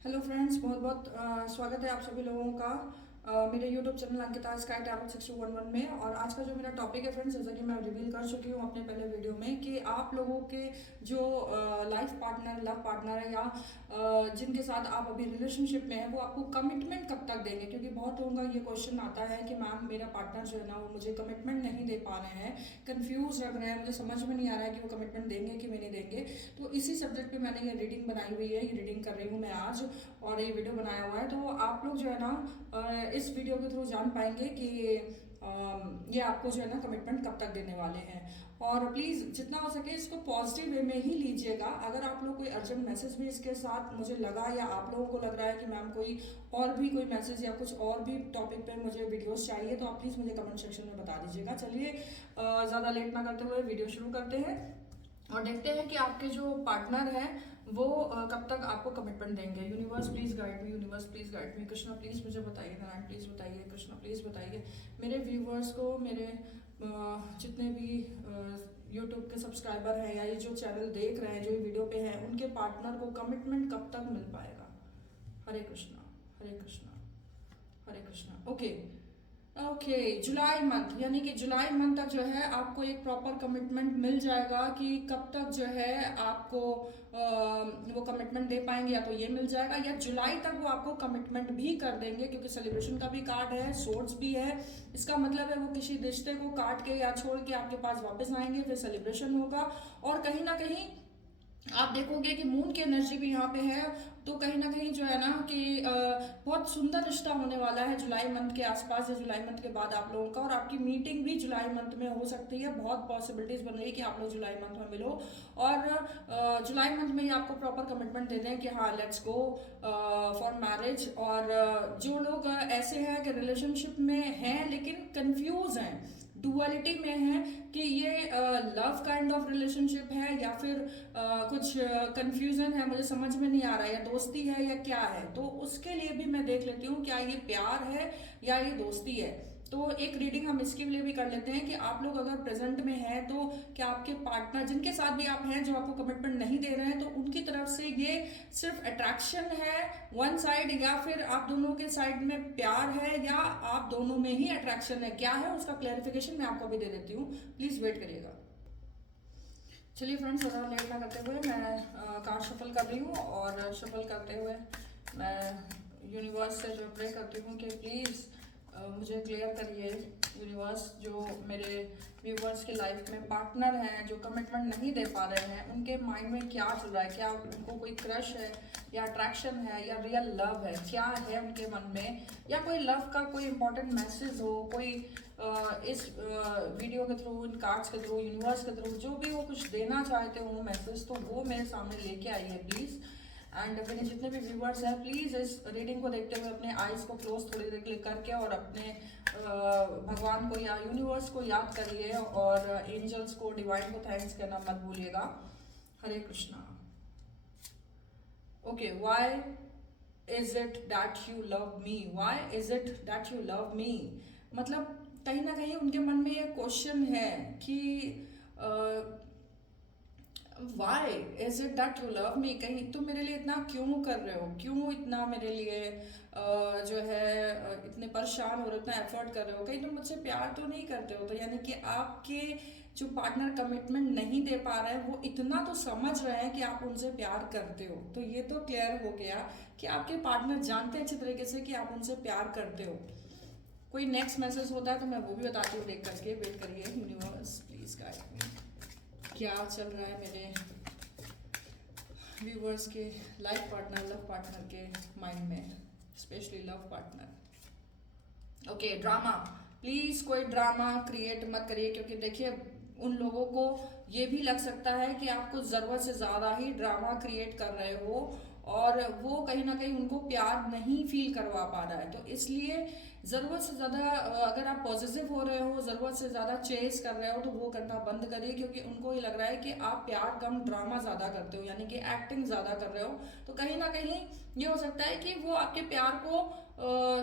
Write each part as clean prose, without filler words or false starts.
Hello friends, बहुत बहुत स्वागत है आप सभी लोगों का मेरे YouTube channel Ankita sky tarot 6211 में। और आज का जो मेरा टॉपिक है फ्रेंड्स, जैसा कि मैं रिवील कर चुकी हूँ अपने पहले वीडियो में, कि आप लोगों के जो लाइफ पार्टनर, लव पार्टनर है या जिनके साथ आप अभी रिलेशनशिप में है, वो आपको कमिटमेंट कब तक देंगे। क्योंकि बहुत लोगों का ये क्वेश्चन आता है कि मैम मेरा पार्टनर जो है ना, वो मुझे कमिटमेंट नहीं दे पा रहे हैं, कंफ्यूज रख रहे हैं, मुझे समझ में नहीं आ रहा है कि वो कमिटमेंट देंगे कि नहीं देंगे। तो इसी सब्जेक्ट पे मैंने ये रीडिंग बनाई हुई है, ये रीडिंग कर रही हूँ मैं आज, और ये वीडियो बनाया हुआ है। तो आप लोग जो है ना इस वीडियो के थ्रू जान पाएंगे कि ये आपको जो है ना कमिटमेंट कब तक देने वाले हैं। और प्लीज़ जितना हो सके इसको पॉजिटिव वे में ही लीजिएगा। अगर आप लोग कोई अर्जेंट मैसेज भी इसके साथ मुझे लगा, या आप लोगों को लग रहा है कि मैम कोई और भी कोई मैसेज या कुछ और भी टॉपिक पे मुझे वीडियोस चाहिए, तो आप प्लीज़ मुझे कमेंट सेक्शन में बता दीजिएगा। चलिए ज़्यादा लेट ना करते हुए वीडियो शुरू करते हैं और देखते हैं कि आपके जो पार्टनर हैं वो कब तक आपको कमिटमेंट देंगे। Universe please guide me, universe please guide me, Krishna please मुझे बताइए, नारायण प्लीज बताइए, कृष्णा प्लीज बताइए मेरे व्यूवर्स को, मेरे जितने भी यूट्यूब के सब्सक्राइबर हैं या ये जो चैनल देख रहे हैं, जो ये वीडियो पे हैं, उनके पार्टनर को कमिटमेंट कब तक मिल पाएगा। हरे कृष्णा, हरे कृष्णा, हरे कृष्णा। ओके ओके, जुलाई मंथ, यानी कि जुलाई मंथ तक जो है आपको एक प्रॉपर कमिटमेंट मिल जाएगा कि कब तक जो है आपको वो कमिटमेंट दे पाएंगे। या तो ये मिल जाएगा, या जुलाई तक वो आपको कमिटमेंट भी कर देंगे, क्योंकि सेलिब्रेशन का भी कार्ड है, सोर्ड्स भी है। इसका मतलब है वो किसी रिश्ते को काट के या छोड़ के आपके पास वापस आएंगे, फिर सेलिब्रेशन होगा। और कहीं ना कहीं आप देखोगे कि मून की एनर्जी भी यहाँ पे है, तो कहीं ना कहीं जो है ना कि बहुत सुंदर रिश्ता होने वाला है जुलाई मंथ के आसपास या जुलाई मंथ के बाद आप लोगों का। और आपकी मीटिंग भी जुलाई मंथ में हो सकती है, बहुत पॉसिबिलिटीज बन रही है कि आप लोग जुलाई मंथ में मिलो और जुलाई मंथ में ही आपको प्रॉपर कमिटमेंट दे दें कि हाँ लेट्स गो फॉर मैरिज। और जो लोग ऐसे हैं कि रिलेशनशिप में हैं लेकिन कंफ्यूज हैं, डुअलिटी में है कि ये लव काइंड ऑफ रिलेशनशिप है या फिर कुछ कंफ्यूजन है, मुझे समझ में नहीं आ रहा है, या दोस्ती है या क्या है, तो उसके लिए भी मैं देख लेती हूँ क्या ये प्यार है या ये दोस्ती है। तो एक रीडिंग हम इसके लिए भी कर लेते हैं कि आप लोग अगर प्रेजेंट में हैं तो क्या आपके पार्टनर, जिनके साथ भी आप हैं, जो आपको कमिटमेंट नहीं दे रहे हैं, तो उनकी तरफ से ये सिर्फ अट्रैक्शन है वन साइड, या फिर आप दोनों के साइड में प्यार है, या आप दोनों में ही अट्रैक्शन है, क्या है उसका क्लैरिफिकेशन मैं आपको भी दे देती हूँ, प्लीज वेट करिएगा। चलिए फ्रेंड्स, ज़्यादा लेट ना करते हुए मैं कार्ड शफल कर रही हूँ, और शफल करते हुए मैं यूनिवर्स से जो प्रे करती हूँ कि प्लीज़ मुझे क्लियर करिए यूनिवर्स, जो मेरे व्यूवर्स की लाइफ में पार्टनर हैं जो कमिटमेंट नहीं दे पा रहे हैं, उनके माइंड में क्या चल रहा है, क्या उनको कोई क्रश है या अट्रैक्शन है या रियल लव है, क्या है उनके मन में, या कोई लव का कोई इंपॉर्टेंट मैसेज हो, कोई इस वीडियो के थ्रू, इन कार्ड्स के थ्रू, यूनिवर्स के थ्रू, जो भी वो कुछ देना चाहते हो मैसेज, तो वो मेरे सामने लेके आइए प्लीज़। एंड मेरे जितने भी व्यूवर्स हैं, प्लीज़ इस रीडिंग को देखते हुए अपने आईज को क्लोज थोड़ी देर क्लिक करके और अपने भगवान को या यूनिवर्स को याद करिए, और एंजल्स को, डिवाइन को थैंक्स कहना मत भूलिएगा। Hare Krishna. Okay, why is it that you love me, why is it that you love me, मतलब कहीं ना कहीं उनके मन में ये क्वेश्चन है कि why is it that you love me, कहीं तुम मेरे लिए इतना क्यों कर रहे हो, क्यों इतना मेरे लिए जो है इतने परेशान हो रहे हो, इतना एफर्ट कर रहे हो, कहीं तुम मुझसे प्यार तो नहीं करते हो। तो यानी कि आपके जो पार्टनर कमिटमेंट नहीं दे पा रहे हैं, वो इतना तो समझ रहे हैं कि आप उनसे प्यार करते हो। तो ये तो क्लियर हो गया कि आपके पार्टनर जानते हैं अच्छी तरीके से कि आप उनसे प्यार करते हो। कोई नेक्स्ट मैसेज होता है तो मैं वो भी बताती हूँ, देख करके वेट करिए। यूनिवर्स प्लीज गाइड मी, क्या चल रहा है मेरे व्यूवर्स के लाइफ पार्टनर, लव पार्टनर के माइंड में, specially love partner. Okay, drama, please कोई ड्रामा क्रिएट मत करिए, क्योंकि देखिए उन लोगों को ये भी लग सकता है कि आपको ज़रूरत से ज़्यादा ही ड्रामा क्रिएट कर रहे हो, और वो कहीं ना कहीं उनको प्यार नहीं फील करवा पा रहा है। तो इसलिए ज़रूरत से ज़्यादा अगर आप पॉजिटिव हो रहे हो, ज़रूरत से ज़्यादा चेस कर रहे हो, तो वो करना बंद करिए, क्योंकि उनको ये लग रहा है कि आप प्यार कम ड्रामा ज़्यादा करते हो, यानी कि एक्टिंग ज़्यादा कर रहे हो। तो कहीं ना कहीं ये हो सकता है कि वो आपके प्यार को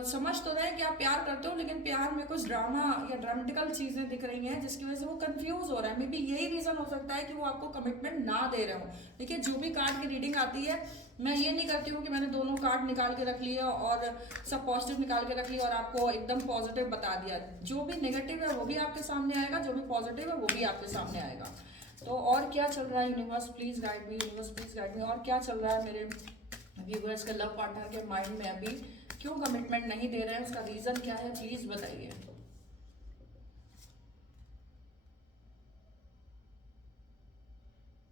समझ तो रहे कि आप प्यार करते हो, लेकिन प्यार में कुछ ड्रामा या ड्रामेटिकल चीजें दिख रही हैं जिसकी वजह से वो कंफ्यूज हो रहा है। मे बी यही रीजन हो सकता है कि वो आपको कमिटमेंट ना दे रहे हो। देखिए, जो भी कार्ड की रीडिंग आती है, मैं ये नहीं करती हूँ कि मैंने दोनों कार्ड निकाल के रख लिए और सब पॉजिटिव निकाल के रख लिया और आपको एकदम पॉजिटिव बता दिया। जो भी नेगेटिव है वो भी आपके सामने आएगा, जो भी पॉजिटिव है वो भी आपके सामने आएगा। तो और क्या चल रहा है universe please guide me, universe please guide me. और क्या चल रहा है मेरे व्यूअर्स के लव पार्टनर के माइंड में, अभी क्यों कमिटमेंट नहीं दे रहे हैं, उसका रीजन क्या है, प्लीज बताइए।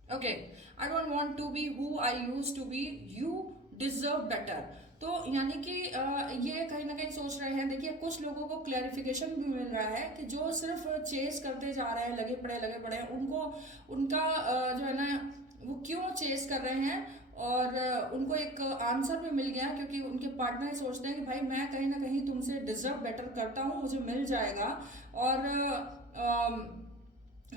Okay, I don't want to be who I used to be, you deserve better. तो यानी कि ये कहीं ना कहीं सोच रहे हैं। देखिए, कुछ लोगों को क्लैरिफिकेशन भी मिल रहा है कि जो सिर्फ चेस करते जा रहे हैं, लगे पड़े हैं, उनको उनका जो है ना वो क्यों चेस कर रहे हैं, और उनको एक आंसर भी मिल गया, क्योंकि उनके पार्टनर ही सोचते हैं कि भाई मैं कहीं ना कहीं तुमसे डिजर्व बेटर करता हूँ, मुझे मिल जाएगा, और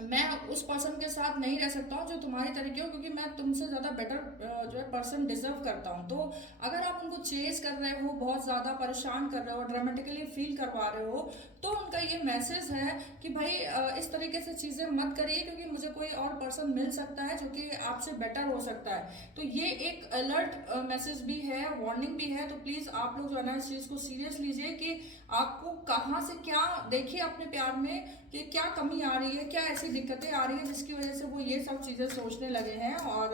मैं उस पर्सन के साथ नहीं रह सकता हूँ जो तुम्हारी तरीके हो, क्योंकि मैं तुमसे ज़्यादा बेटर जो है पर्सन डिजर्व करता हूँ। तो अगर आप उनको चेस कर रहे हो, बहुत ज़्यादा परेशान कर रहे हो, ड्रामेटिकली फील करवा रहे हो, तो उनका ये मैसेज है कि भाई इस तरीके से चीज़ें मत करिए, क्योंकि मुझे कोई और पर्सन मिल सकता है जो कि आपसे बेटर हो सकता है। तो ये एक अलर्ट मैसेज भी है, वार्निंग भी है। तो प्लीज़ आप लोग जो है ना इस चीज़ को सीरियस लीजिए कि आपको कहाँ से क्या, देखिए अपने प्यार में कि क्या कमी आ रही है, क्या ऐसी दिक्कतें आ रही है जिसकी वजह से वो ये सब चीज़ें सोचने लगे हैं, और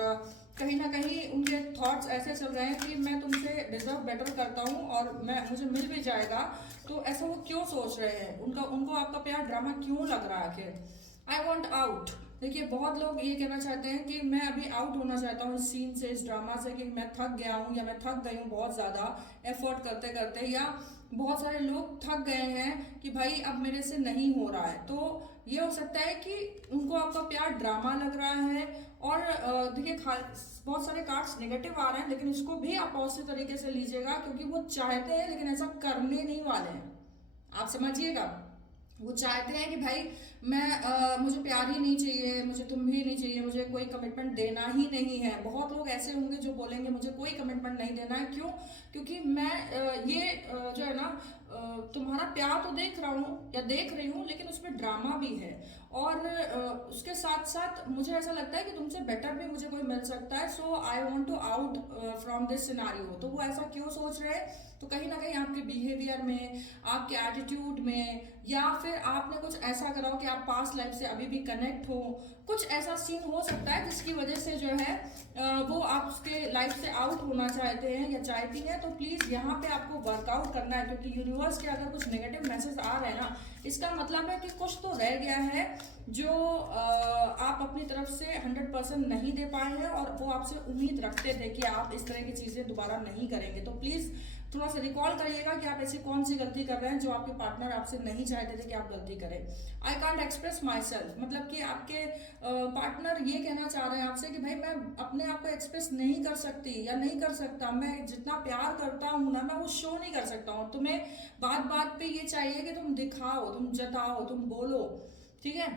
कहीं ना कहीं उनके थॉट्स ऐसे चल रहे हैं कि मैं तुमसे डिजर्व बेटर करता हूँ और मुझे मिल भी जाएगा। तो ऐसा वो क्यों सोच रहे हैं, उनको आपका प्यार ड्रामा क्यों लग रहा है आखिर। I want out. देखिए, बहुत लोग ये कहना चाहते हैं कि मैं अभी आउट होना चाहता हूँ इस सीन से, इस ड्रामा से, कि मैं थक गया हूँ या मैं थक गई हूँ बहुत ज़्यादा एफर्ट करते करते, या बहुत सारे लोग थक गए हैं कि भाई अब मेरे से नहीं हो रहा है। तो ये हो सकता है कि उनको आपका प्यार ड्रामा लग रहा है। और देखिए, बहुत सारे कार्ड्स नेगेटिव आ रहे हैं, लेकिन इसको भी आप पॉजिटिव तरीके से लीजिएगा, क्योंकि वो चाहते हैं लेकिन ऐसा करने नहीं वाले हैं। आप समझिएगा, वो चाहते हैं कि भाई मुझे प्यार ही नहीं चाहिए, मुझे तुम ही नहीं चाहिए, मुझे कोई कमिटमेंट देना ही नहीं है। बहुत लोग ऐसे होंगे जो बोलेंगे मुझे कोई कमिटमेंट नहीं देना है। क्यों? क्योंकि मैं जो है ना तुम्हारा प्यार तो देख रहा हूँ या देख रही हूँ, लेकिन उसमें ड्रामा भी है, और उसके साथ साथ मुझे ऐसा लगता है कि तुमसे बेटर भी मुझे कोई मिल सकता है। So I want to out from this scenario. तो वो ऐसा क्यों सोच रहे हैं? तो कहीं ना कहीं आपके बिहेवियर में, आपके एटीट्यूड में, या फिर आपने कुछ ऐसा करा हो कि आप पास्ट लाइफ से अभी भी कनेक्ट हो, कुछ ऐसा सीन हो सकता है जिसकी वजह से जो है वो आपके लाइफ से आउट होना चाहते हैं या चाहती हैं। तो प्लीज़ यहाँ पे आपको वर्कआउट करना है, क्योंकि यूनिवर्स के अगर कुछ नेगेटिव मैसेज आ रहे हैं ना, इसका मतलब है कि कुछ तो रह गया है जो आप अपनी तरफ से 100% नहीं दे पाए हैं, और वो आपसे उम्मीद रखते थे कि आप इस तरह की चीज़ें दोबारा नहीं करेंगे। तो प्लीज़ थोड़ा सा रिकॉल करिएगा कि आप ऐसी कौन सी गलती कर रहे हैं जो आपके पार्टनर आपसे नहीं चाहते थे कि आप गलती करें। I can't express my self, मतलब कि आपके पार्टनर ये कहना चाह रहे हैं आपसे कि भाई मैं अपने आप को एक्सप्रेस नहीं कर सकती या नहीं कर सकता, मैं जितना प्यार करता हूँ ना, मैं वो शो नहीं कर सकता हूँ। तुम्हें बात बात पे ये चाहिए कि तुम दिखाओ, तुम जताओ, तुम बोलो, ठीक है।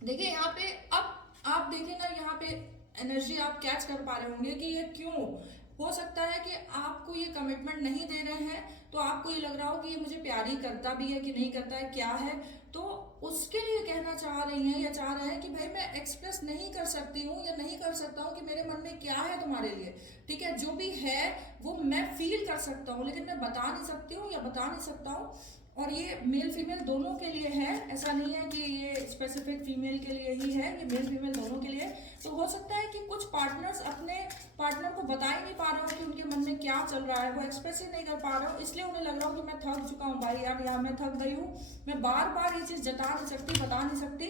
देखिए यहाँ पे, अब आप देखिए ना, यहाँ पे एनर्जी आप कैच कर पा रहे होंगे कि ये क्यों हो सकता है कि आपको ये कमिटमेंट नहीं दे रहे हैं। तो आपको ये लग रहा हो कि ये मुझे प्यार ही करता भी है कि नहीं करता है, क्या है। तो उसके लिए कहना चाह रही हैं या चाह रहे हैं कि भाई मैं एक्सप्रेस नहीं कर सकती हूँ या नहीं कर सकता हूँ कि मेरे मन में क्या है तुम्हारे लिए, ठीक है। जो भी है वो मैं फील कर सकता हूँ, लेकिन मैं बता नहीं सकती हूँ या बता नहीं सकता हूँ। और ये मेल फीमेल दोनों के लिए है, ऐसा नहीं है कि ये स्पेसिफिक फीमेल के लिए ही है, ये मेल फीमेल दोनों के लिए। तो हो सकता है कि कुछ पार्टनर्स अपने पार्टनर को बता ही नहीं पा रहे हो कि उनके मन में क्या चल रहा है, वो एक्सप्रेस ही नहीं कर पा रहे हो, इसलिए उन्हें लग रहा हो कि मैं थक चुका हूँ भाई, यार यार मैं थक गई हूँ, मैं बार बार ये चीज़ जता नहीं सकती, बता नहीं सकती।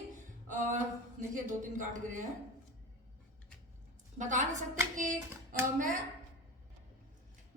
देखिए 2-3 कार्ड गिरे हैं, बता नहीं सकती कि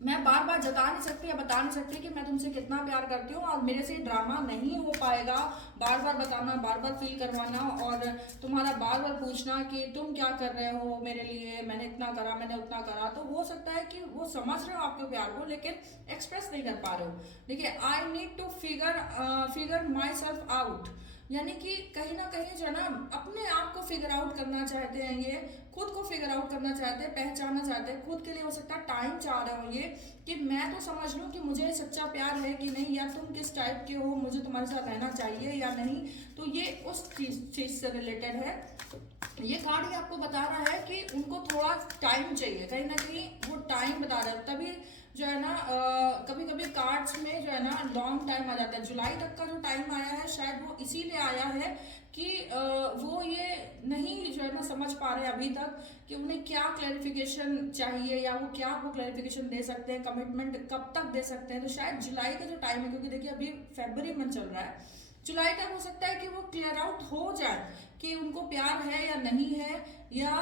मैं बार बार जता नहीं सकती या बता नहीं सकती कि मैं तुमसे कितना प्यार करती हूँ, और मेरे से ड्रामा नहीं हो पाएगा। बार बार बताना, बार बार फील करवाना, और तुम्हारा बार बार पूछना कि तुम क्या कर रहे हो मेरे लिए, मैंने इतना करा, मैंने उतना करा। तो हो सकता है कि वो समझ रहे हो आपके प्यार को, लेकिन एक्सप्रेस नहीं कर पा रहे हो। देखिए, I need to figure my self out. यानी कि कहीं ना कहीं जो है ना अपने आप को फिगर आउट करना चाहते हैं, ये खुद को फिगर आउट करना चाहते हैं, पहचानना चाहते हैं खुद के लिए। हो सकता है टाइम चाह रहे हो ये कि मैं तो समझ लूं कि मुझे सच्चा प्यार है कि नहीं, या तुम किस टाइप के हो, मुझे तुम्हारे साथ रहना चाहिए या नहीं। तो ये उस चीज से रिलेटेड है। ये कार्ड ही आपको बता रहा है कि उनको थोड़ा टाइम चाहिए, कहीं ना कहीं वो टाइम बता रहा है। तभी जो है ना कभी कभी कार्ड्स में जो है ना लॉन्ग टाइम आ जाता है। जुलाई तक का जो टाइम आया है शायद वो इसीलिए आया है कि वो ये नहीं जो है ना समझ पा रहे अभी तक कि उन्हें क्या क्लैरिफिकेशन चाहिए, या वो क्या वो क्लैरिफिकेशन दे सकते हैं, कमिटमेंट कब तक दे सकते हैं। तो शायद जुलाई का जो टाइम है, क्योंकि देखिए अभी फरवरी मंथ चल रहा है, जुलाई तक हो सकता है कि वो क्लियर आउट हो जाए कि उनको प्यार है या नहीं है, या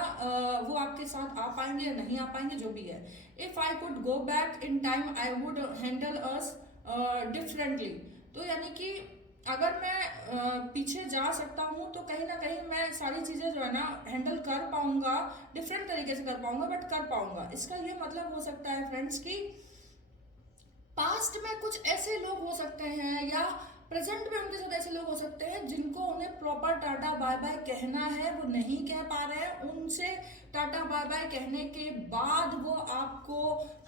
वो आपके साथ आ पाएंगे या नहीं आ पाएंगे, जो भी है। If I could go back in time I would handle us differently. तो यानी कि अगर मैं पीछे जा सकता हूँ तो कहीं ना कहीं मैं सारी चीजें जो है ना हैंडल कर पाऊंगा, डिफरेंट तरीके से कर पाऊंगा, बट कर पाऊंगा। इसका ये मतलब हो सकता है फ्रेंड्स की पास्ट में कुछ ऐसे लोग हो सकते हैं, या प्रेजेंट में उनके साथ ऐसे लोग हो सकते हैं जिनको उन्हें प्रॉपर टाटा बाय बाय कहना है, वो नहीं कह पा रहे हैं। उनसे टाटा बाय बाय कहने के बाद वो आपको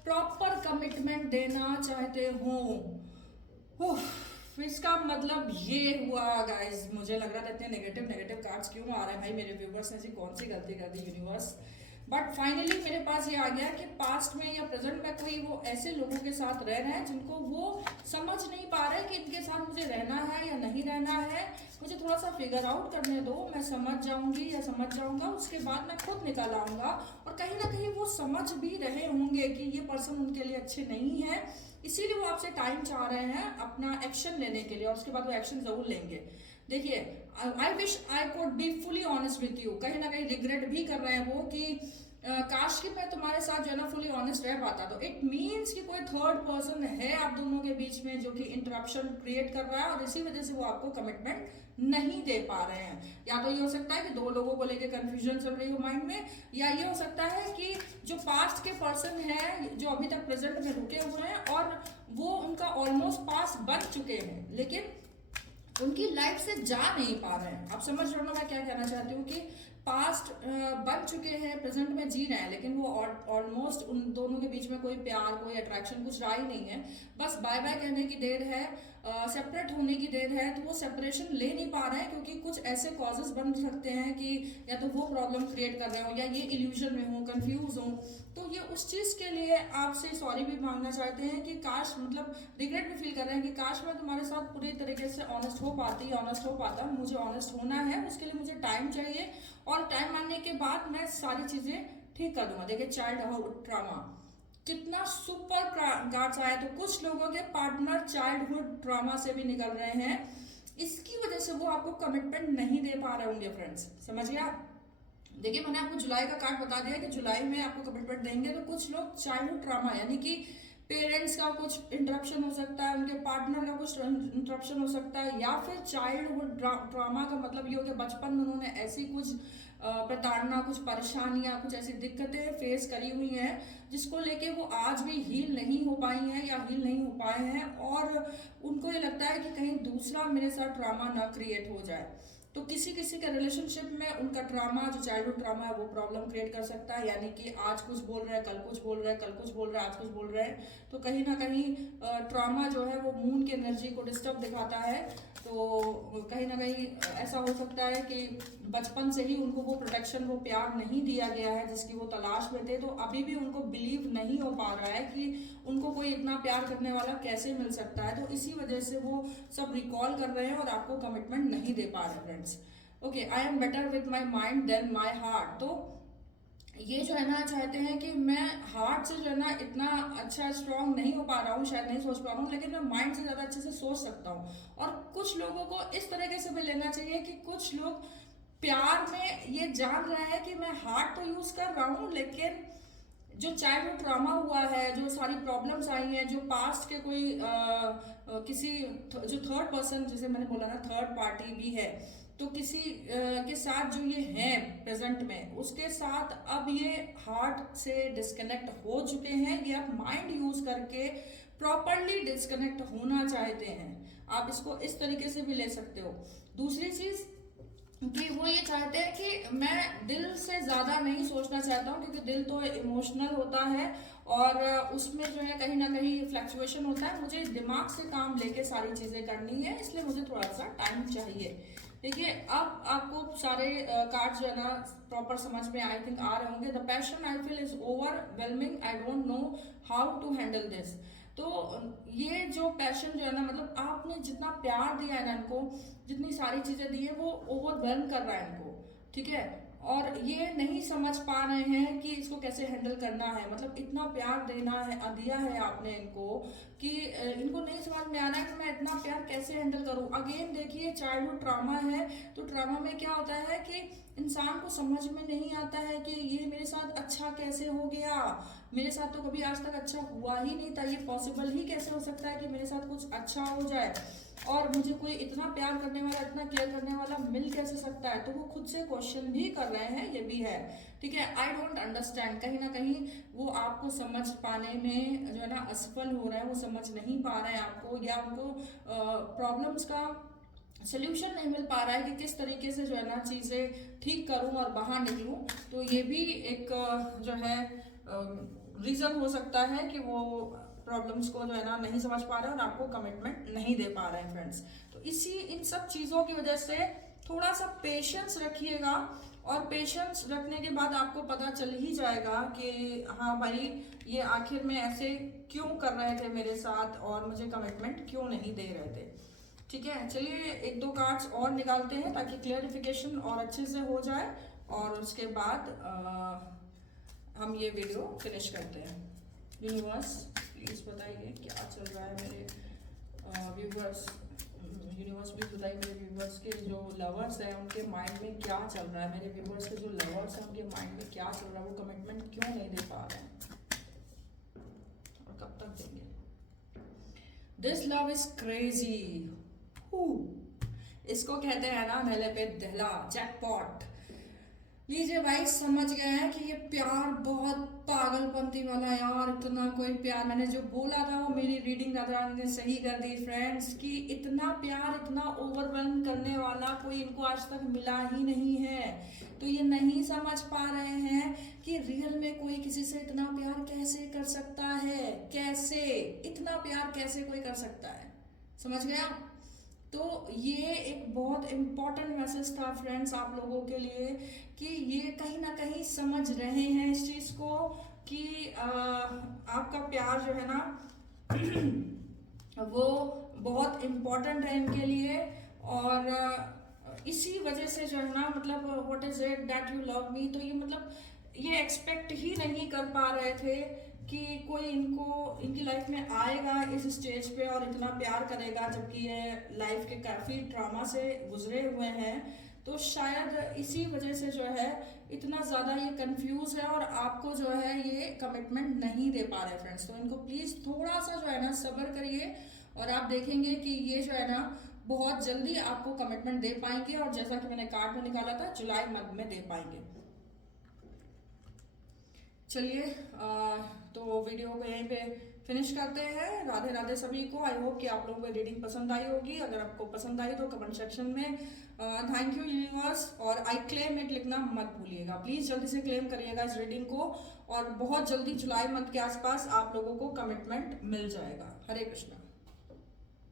प्रॉपर कमिटमेंट देना चाहते हो। इसका मतलब ये हुआ गाइस, मुझे लग रहा था इतने नेगेटिव नेगेटिव कार्ड्स क्यों आ रहे हैं भाई, मेरे व्यूवर्स ने ऐसी कौन सी गलती कर दी यूनिवर्स। बट फाइनली मेरे पास ये आ गया कि पास्ट में या प्रेजेंट में कोई वो ऐसे लोगों के साथ रह रहे हैं जिनको वो समझ नहीं पा रहे कि इनके साथ मुझे रहना है या नहीं रहना है। मुझे थोड़ा सा फिगर आउट करने दो, मैं समझ जाऊंगी या समझ जाऊंगा, उसके बाद मैं खुद निकल आऊंगा। और कहीं ना कहीं वो समझ भी रहे होंगे कि ये पर्सन उनके लिए अच्छे नहीं है, इसीलिए वो आपसे टाइम चाह रहे हैं अपना एक्शन लेने के लिए, और उसके बाद वो एक्शन जरूर लेंगे। देखिए, I wish I could be fully honest with you. कहीं ना कहीं रिग्रेट भी कर रहे हैं वो कि काश कि मैं तुम्हारे साथ जो है ना फुली ऑनेस्ट रह पाता। तो इट मीन्स कि कोई थर्ड पर्सन है आप दोनों के बीच में जो कि इंटरप्शन क्रिएट कर रहा है, और इसी वजह से वो आपको कमिटमेंट नहीं दे पा रहे हैं। या तो ये हो सकता है कि दो लोगों को लेकर कंफ्यूजन चल रही हो माइंड में, या ये हो सकता है कि जो पास्ट के पर्सन है जो अभी तक प्रेजेंट में रुके हुए हैं और वो उनका ऑलमोस्ट पास्ट बन चुके हैं, लेकिन उनकी लाइफ से जा नहीं पा रहे हैं। आप समझ रहे हो मैं क्या कहना चाहती हूँ कि पास्ट बन चुके हैं, प्रेजेंट में जी रहे हैं, लेकिन वो ऑलमोस्ट उन दोनों के बीच में कोई प्यार, कोई अट्रैक्शन कुछ रहा ही नहीं है। बस बाय बाय कहने की देर है, सेपरेट होने की देर है। तो वो सेपरेशन ले नहीं पा रहे हैं क्योंकि कुछ ऐसे कॉजेस बन सकते हैं कि या तो वो प्रॉब्लम क्रिएट कर रहे हो, या ये इल्यूजन में हो, कंफ्यूज हो। तो ये उस चीज़ के लिए आपसे सॉरी भी मांगना चाहते हैं कि काश, मतलब रिग्रेट भी फील कर रहे हैं कि काश मैं तुम्हारे साथ पूरी तरीके से ऑनेस्ट हो पाती, ऑनेस्ट हो पाता। मुझे ऑनेस्ट होना है, उसके लिए मुझे टाइम चाहिए, और टाइम आने के बाद मैं सारी चीज़ें ठीक कर दूंगा। देखिए, चाइल्डहुड ट्रॉमा कितना सुपर कार्ड्स आया। तो कुछ लोगों के पार्टनर चाइल्डहुड ट्रॉमा से भी निकल रहे हैं, इसकी वजह से वो आपको कमिटमेंट नहीं दे पा रहे होंगे फ्रेंड्स, समझिए आप। देखिए, मैंने आपको जुलाई का कार्ड बता दिया कि जुलाई में आपको कमिटमेंट देंगे। तो कुछ लोग चाइल्डहुड ट्रॉमा, यानी कि पेरेंट्स का कुछ इंटरप्शन हो सकता है, उनके पार्टनर का कुछ इंटरप्शन हो सकता है, या फिर चाइल्डहुड ट्रॉमा का मतलब ये हो कि बचपन में उन्होंने ऐसी कुछ प्रताड़ना, कुछ परेशानियां, कुछ ऐसी दिक्कतें फेस करी हुई हैं जिसको लेके वो आज भी हील नहीं हो पाई हैं या हील नहीं हो पाए हैं, और उनको ये लगता है कि कहीं दूसरा मेरे साथ ट्रॉमा ना क्रिएट हो जाए। तो किसी किसी के रिलेशनशिप में उनका ट्रॉमा, जो चाइल्डहुड ट्रॉमा है, वो प्रॉब्लम क्रिएट कर सकता है। यानी कि आज कुछ बोल रहे हैं, कल कुछ बोल रहे हैं, कल कुछ बोल रहे हैं, आज कुछ बोल रहे हैं। तो कहीं ना कहीं ट्रॉमा जो है वो मून की एनर्जी को डिस्टर्ब दिखाता है। तो कहीं ना कहीं ऐसा हो सकता है कि बचपन से ही उनको वो प्रोटेक्शन, वो प्यार नहीं दिया गया है जिसकी वो तलाश में थे। तो अभी भी उनको बिलीव नहीं हो पा रहा है कि उनको कोई इतना प्यार करने वाला कैसे मिल सकता है। तो इसी वजह से वो सब रिकॉल कर रहे हैं और आपको कमिटमेंट नहीं दे पा रहे friends. Okay, I am better with my mind than my heart. तो ये जो है ना चाहते हैं कि मैं हार्ट से जो है ना इतना अच्छा स्ट्रांग नहीं हो पा रहा हूँ, शायद नहीं सोच पा रहा हूँ, लेकिन मैं माइंड से ज़्यादा अच्छे से सोच सकता हूँ। और कुछ लोगों को इस तरीके से भी लेना चाहिए कि कुछ लोग प्यार में ये जान रहे हैं कि मैं हार्ट तो यूज़ कर रहा हूँ, लेकिन जो चाइल्डहुड ट्रॉमा हुआ है, जो सारी प्रॉब्लम्स आई हैं, जो पास्ट के कोई किसी जो थर्ड पर्सन, जैसे मैंने बोला ना थर्ड पार्टी भी है, तो किसी के साथ जो ये है प्रेजेंट में, उसके साथ अब ये हार्ट से डिस्कनेक्ट हो चुके हैं। ये अब माइंड यूज करके प्रॉपरली डिस्कनेक्ट होना चाहते हैं। आप इसको इस तरीके से भी ले सकते हो। दूसरी चीज कि वो ये चाहते हैं कि मैं दिल से ज़्यादा नहीं सोचना चाहता हूँ, क्योंकि दिल तो इमोशनल होता है और उसमें जो है कहीं ना कहीं फ्लक्चुएशन होता है। मुझे दिमाग से काम लेके सारी चीज़ें करनी है, इसलिए मुझे थोड़ा सा टाइम चाहिए। देखिए, अब आपको सारे कार्ड्स जो है ना प्रॉपर समझ में आई थिंक आ रहे होंगे। The passion I feel is overwhelming, I don't know how to handle this. तो ये जो पैशन जो है ना, मतलब आपने जितना प्यार दिया है ना इनको, जितनी सारी चीजें दी है, वो ओवरवेलम कर रहा है इनको, ठीक है। और ये नहीं समझ पा रहे हैं कि इसको कैसे हैंडल करना है। मतलब इतना प्यार देना है, दिया है आपने इनको, कि इनको नहीं समझ में आ रहा है कि मैं इतना प्यार कैसे हैंडल करूं। अगेन देखिए, चाइल्डहुड ट्रॉमा है, तो ट्रॉमा में क्या होता है कि इंसान को समझ में नहीं आता है कि ये मेरे साथ अच्छा कैसे हो गया, मेरे साथ तो कभी आज तक अच्छा हुआ ही नहीं था, ये पॉसिबल ही कैसे हो सकता है कि मेरे साथ कुछ अच्छा हो जाए, और मुझे कोई इतना प्यार करने वाला, इतना केयर करने वाला मिल कैसे सकता है। तो वो खुद से क्वेश्चन भी कर रहे हैं, ये भी है, ठीक है। आई डोंट अंडरस्टैंड, कहीं ना कहीं वो आपको समझ पाने में जो है ना असफल हो रहा है, वो समझ नहीं पा रहे हैं आपको, या उनको प्रॉब्लम्स का सोल्यूशन नहीं मिल पा रहा है कि किस तरीके से जो है ना चीज़ें ठीक करूं और बाहर निकलूं। तो ये भी एक जो है रीज़न हो सकता है कि वो प्रॉब्लम्स को जो है ना नहीं समझ पा रहे हैं और आपको कमिटमेंट नहीं दे पा रहे हैं फ्रेंड्स। तो इन सब चीज़ों की वजह से थोड़ा सा पेशेंस रखिएगा, और पेशेंस रखने के बाद आपको पता चल ही जाएगा कि हाँ भाई, ये आखिर में ऐसे क्यों कर रहे थे मेरे साथ और मुझे कमिटमेंट क्यों नहीं दे रहे थे, ठीक है। चलिए एक दो कार्ड्स और निकालते हैं ताकि क्लियरिफिकेशन और अच्छे से हो जाए, और उसके बाद हम ये वीडियो फिनिश करते हैं। यूनिवर्स प्लीज़ बताइए क्या चल रहा है मेरे व्यूवर्स। यूनिवर्स प्लीज बताइए मेरे व्यूवर्स के जो लवर्स हैं उनके माइंड में क्या चल रहा है। मेरे व्यूवर्स के जो लवर्स हैं उनके माइंड में क्या चल रहा है, वो कमिटमेंट क्यों नहीं दे पा रहे हैं और कब तक देंगे। दिस लव इज क्रेजी, इसको कहते हैं ना मेले पे दहला, जैकपॉट। लीजिए भाई, समझ गए हैं कि ये प्यार बहुत पागलपंती वाला यार, इतना कोई प्यार, मैंने जो बोला था वो मेरी रीडिंग राधा रानी ने सही कर दी फ्रेंड्स, कि इतना प्यार, इतना ओवरवेलम करने वाला कोई इनको आज तक मिला ही नहीं है। तो ये नहीं समझ पा रहे हैं कि रियल में कोई किसी से इतना प्यार कैसे कर सकता है, कैसे इतना प्यार कैसे कोई कर सकता है, समझ गया। तो ये एक बहुत इम्पॉर्टेंट मैसेज था फ्रेंड्स आप लोगों के लिए, कि ये कहीं ना कहीं समझ रहे हैं इस चीज़ को कि आपका प्यार जो है ना वो बहुत इम्पॉर्टेंट है इनके लिए। और इसी वजह से जो है ना, मतलब what is it that you love मी, तो ये मतलब ये एक्सपेक्ट ही नहीं कर पा रहे थे कि कोई इनकी लाइफ में आएगा इस स्टेज पे और इतना प्यार करेगा, जबकि ये लाइफ के काफ़ी ट्रॉमा से गुजरे हुए हैं। तो शायद इसी वजह से जो है इतना ज़्यादा ये कंफ्यूज है और आपको जो है ये कमिटमेंट नहीं दे पा रहे फ्रेंड्स। तो इनको प्लीज़ थोड़ा सा जो है ना सब्र करिए, और आप देखेंगे कि ये जो है ना बहुत जल्दी आपको कमिटमेंट दे पाएंगे, और जैसा कि मैंने कार्ड में निकाला था जुलाई मंथ में दे पाएंगे। चलिए तो वीडियो को यहीं पे फिनिश करते हैं। राधे राधे सभी को। आई होप कि आप लोगों को रीडिंग पसंद आई होगी। अगर आपको पसंद आई तो कमेंट सेक्शन में थैंक यू यूनिवर्स और आई क्लेम इट लिखना मत भूलिएगा। प्लीज़ जल्दी से क्लेम करिएगा इस रीडिंग को, और बहुत जल्दी जुलाई मंथ के आसपास आप लोगों को कमिटमेंट मिल जाएगा। हरे कृष्णा।